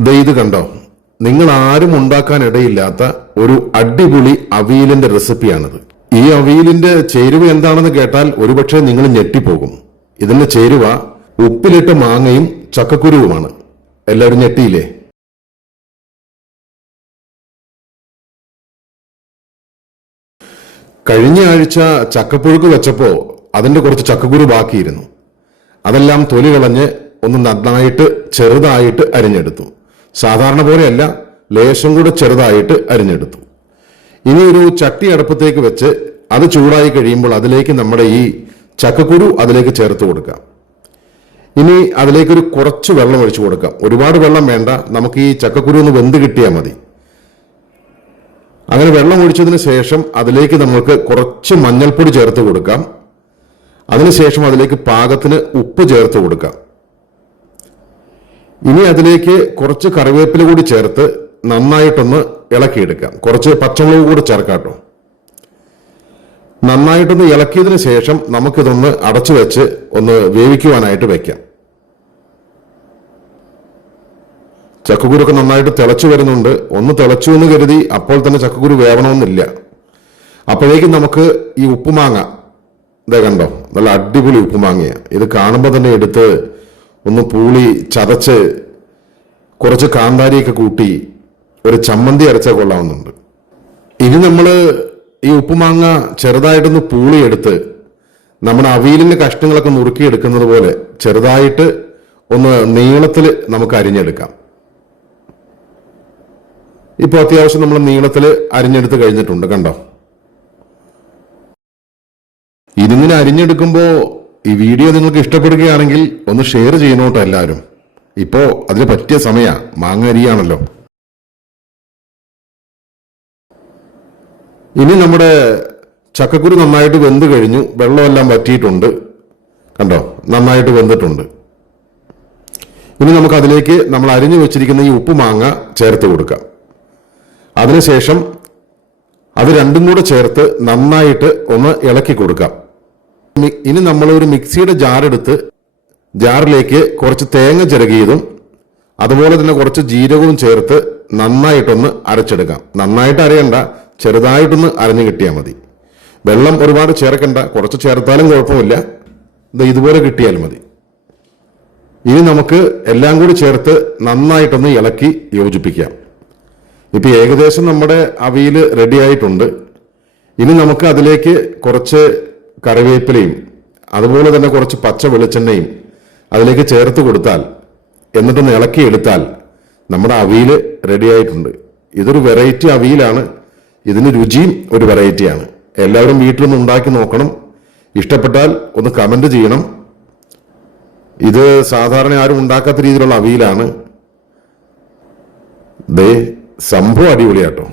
ഇത് കണ്ടോ? നിങ്ങൾ ആരും ഉണ്ടാക്കാൻ ഇടയില്ലാത്ത ഒരു അടിപൊളി അവിയലിന്റെ റെസിപ്പിയാണിത്. ഈ അവിയലിന്റെ ചേരുവ എന്താണെന്ന് കേട്ടാൽ ഒരുപക്ഷെ നിങ്ങൾ ഞെട്ടിപ്പോകും. ഇതിന്റെ ചേരുവ ഉപ്പിലിട്ട മാങ്ങയും ചക്കക്കുരുവുമാണ്. എല്ലാവരും ഞെട്ടിയില്ലേ? കഴിഞ്ഞ ആഴ്ച ചക്കപ്പുഴുക്ക് വെച്ചപ്പോ അതിന്റെ കുറച്ച് ചക്കക്കുരു ബാക്കിയിരുന്നു. അതെല്ലാം തൊലി കളഞ്ഞ് ഒന്ന് നന്നായിട്ട് ചെറുതായിട്ട് അരിഞ്ഞെടുത്തു. സാധാരണ പോലെയല്ല ലേശം കൂടെ ചെറുതായിട്ട് അരിഞ്ഞെടുത്തു. ഇനി ഒരു ചട്ടി അടുപ്പത്തേക്ക് വെച്ച് അത് ചൂടായി കഴിയുമ്പോൾ അതിലേക്ക് നമ്മുടെ ഈ ചക്കക്കുരു അതിലേക്ക് ചേർത്ത് കൊടുക്കാം. ഇനി അതിലേക്കൊരു കുറച്ച് വെള്ളം ഒഴിച്ചു കൊടുക്കാം. ഒരുപാട് വെള്ളം വേണ്ട നമുക്ക് ഈ ചക്കക്കുരു ഒന്ന് വെന്ത് കിട്ടിയാൽ മതി. അങ്ങനെ വെള്ളം ഒഴിച്ചതിന് ശേഷം അതിലേക്ക് നമുക്ക് കുറച്ച് മഞ്ഞൾപ്പൊടി ചേർത്ത് കൊടുക്കാം. അതിനുശേഷം അതിലേക്ക് പാകത്തിന് ഉപ്പ് ചേർത്ത് കൊടുക്കാം. ഇനി അതിലേക്ക് കുറച്ച് കറിവേപ്പില കൂടി ചേർത്ത് നന്നായിട്ടൊന്ന് ഇളക്കിയെടുക്കാം. കുറച്ച് പച്ചമുളക് കൂടി ചേർക്കാട്ടോ. നന്നായിട്ടൊന്ന് ഇളക്കിയതിന് ശേഷം നമുക്കിതൊന്ന് അടച്ചു വെച്ച് ഒന്ന് വേവിക്കുവാനായിട്ട് വെക്കാം. ചക്കക്കുരുക്കെ നന്നായിട്ട് തിളച്ചു വരുന്നുണ്ട്. ഒന്ന് തിളച്ചു എന്ന് കരുതി അപ്പോൾ തന്നെ ചക്കക്കുരു വേവണമെന്നില്ല. അപ്പോഴേക്കും നമുക്ക് ഈ ഉപ്പുമാങ്ങ ഇതേ കണ്ടോ? നല്ല അടിപൊളി ഉപ്പുമാങ്ങയാണ് ഇത് കാണുമ്പോൾ തന്നെ എടുത്ത് ഒന്ന് പൂളി ചതച്ച് കുറച്ച് കാന്താരിയൊക്കെ കൂട്ടി ഒരു ചമ്മന്തി അരച്ച കൊള്ളാവുന്നുണ്ട്. ഇനി നമ്മൾ ഈ ഉപ്പുമാങ്ങ ചെറുതായിട്ടൊന്ന് പൂളിയെടുത്ത് നമ്മുടെ അവിയലിന്റെ കഷ്ണങ്ങളൊക്കെ നുറുക്കിയെടുക്കുന്നത് പോലെ ചെറുതായിട്ട് ഒന്ന് നീളത്തിൽ നമുക്ക് അരിഞ്ഞെടുക്കാം. ഇപ്പോൾ അത്യാവശ്യം നമ്മൾ നീളത്തിൽ അരിഞ്ഞെടുത്ത് കഴിഞ്ഞിട്ടുണ്ട് കണ്ടോ? ഇതിങ്ങനെ അരിഞ്ഞെടുക്കുമ്പോൾ ഈ വീഡിയോ നിങ്ങൾക്ക് ഇഷ്ടപ്പെടുകയാണെങ്കിൽ ഒന്ന് ഷെയർ ചെയ്യണോട്ടോ എല്ലാവരും. ഇപ്പോ അതിന് പറ്റിയ സമയമാണ് മാങ്ങ അരിയാണല്ലോ. ഇനി നമ്മുടെ ചക്കക്കുരു നന്നായിട്ട് വെന്ത് കഴിഞ്ഞു. വെള്ളമെല്ലാം വറ്റിയിട്ടുണ്ട്. കണ്ടോ? നന്നായിട്ട് വെന്തിട്ടുണ്ട്. ഇനി നമുക്ക് അതിലേക്ക് നമ്മൾ അരിഞ്ഞു വെച്ചിരിക്കുന്ന ഈ ഉപ്പ് മാങ്ങ ചേർത്ത് കൊടുക്കാം. അതിനുശേഷം അത് രണ്ടും കൂടെ ചേർത്ത് നന്നായിട്ട് ഒന്ന് ഇളക്കി കൊടുക്കാം. ഇനി നമ്മൾ ഒരു മിക്സിയുടെ ജാർ എടുത്ത് ജാറിലേക്ക് കുറച്ച് തേങ്ങ ചിരകിയതും അതുപോലെ തന്നെ കുറച്ച് ജീരകവും ചേർത്ത് നന്നായിട്ടൊന്ന് അരച്ചെടുക്കാം. നന്നായിട്ട് അരയണ്ട ചെറുതായിട്ടൊന്ന് അരഞ്ഞു കിട്ടിയാൽ മതി. വെള്ളം ഒരുപാട് ചേർക്കണ്ട കുറച്ച് ചേർത്താലും കുഴപ്പമില്ല. ദേ ഇതുപോലെ കിട്ടിയാൽ മതി. ഇനി നമുക്ക് എല്ലാം കൂടി ചേർത്ത് നന്നായിട്ടൊന്ന് ഇളക്കി യോജിപ്പിക്കാം. ഇപ്പൊ ഏകദേശം നമ്മുടെ അവിയൽ റെഡി ആയിട്ടുണ്ട്. ഇനി നമുക്ക് അതിലേക്ക് കുറച്ച് കറിവേപ്പിലയും അതുപോലെ തന്നെ കുറച്ച് പച്ച വെളിച്ചെണ്ണയും അതിലേക്ക് ചേർത്ത് കൊടുത്താൽ എന്നിട്ടൊന്ന് ഇളക്കി എടുത്താൽ നമ്മുടെ അവിയൽ റെഡിയായിട്ടുണ്ട് ഇതൊരു വെറൈറ്റി അവിയലാണ്. ഇതിന് രുചിയും ഒരു വെറൈറ്റിയാണ് എല്ലാവരും വീട്ടിലൊന്ന് ഉണ്ടാക്കി നോക്കണം. ഇഷ്ടപ്പെട്ടാൽ ഒന്ന് കമന്റ് ചെയ്യണം. ഇത് സാധാരണ ആരും ഉണ്ടാക്കാത്ത രീതിയിലുള്ള അവിയലാണ്. ദേ സംഭവം അടിപൊളിയാട്ടോ.